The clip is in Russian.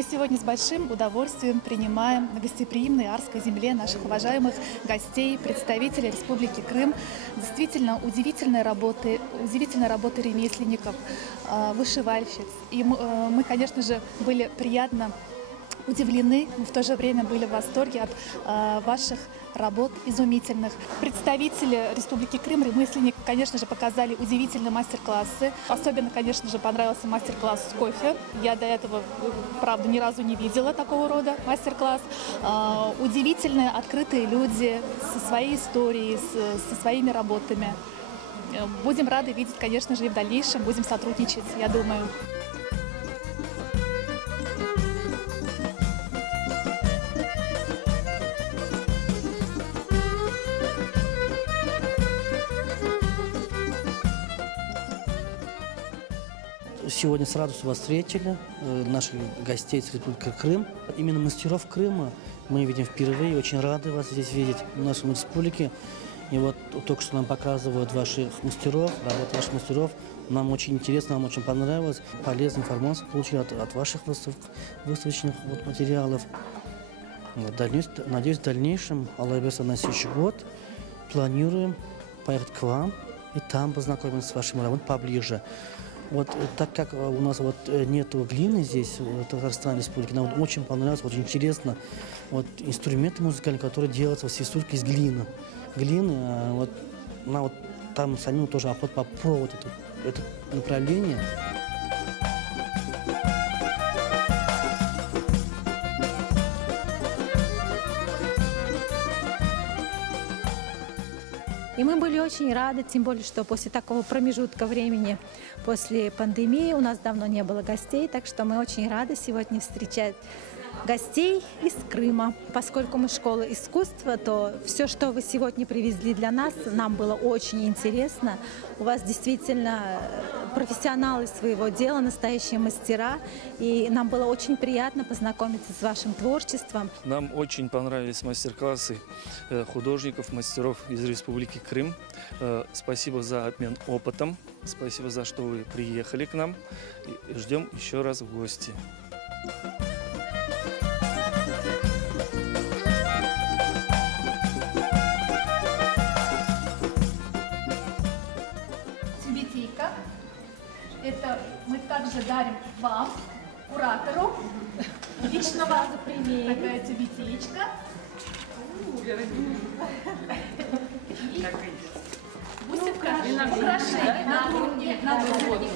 Мы сегодня с большим удовольствием принимаем на гостеприимной Арской земле наших уважаемых гостей, представителей Республики Крым. Действительно удивительной работы ремесленников, вышивальщиц. И мы, конечно же, были приятно удивлены, но в то же время были в восторге от ваших работ изумительных. Представители Республики Крым, ремесленники, конечно же, показали удивительные мастер-классы. Особенно, конечно же, понравился мастер-класс с кофе. Я до этого, правда, ни разу не видела такого рода мастер-класс. Удивительные, открытые люди со своей историей, со своими работами. Будем рады видеть, конечно же, и в дальнейшем. Будем сотрудничать, я думаю. Сегодня с радостью вас встретили, наших гостей из Республики Крым. Именно мастеров Крыма мы видим впервые. Очень рады вас здесь видеть в нашей республике. И вот только что нам показывают ваших мастеров, работу ваших мастеров. Нам очень интересно, нам очень понравилось. Полезную информацию получили от ваших выставочных материалов. Надеюсь, в дальнейшем, Аллах на следующий год, планируем поехать к вам и там познакомиться с вашими работами поближе. Вот так как у нас нету глины здесь, в Татарстане, Республике, нам очень понравилось, очень интересно. Вот инструменты музыкальные, которые делаются в свистульке из глины. Там самим тоже охота попробовать это направление. И мы были очень рады, тем более, что после такого промежутка времени, после пандемии, у нас давно не было гостей, так что мы очень рады сегодня встречать гостей из Крыма. Поскольку мы школа искусства, то все, что вы сегодня привезли для нас, нам было очень интересно. У вас действительно профессионалы своего дела, настоящие мастера, и нам было очень приятно познакомиться с вашим творчеством. Нам очень понравились мастер-классы художников, мастеров из Республики Крым. Спасибо за обмен опытом, спасибо за что вы приехали к нам, и ждем еще раз в гости. Это мы также дарим вам, куратору, личного такая тюбетеечка. Бусинка, украшение на груди.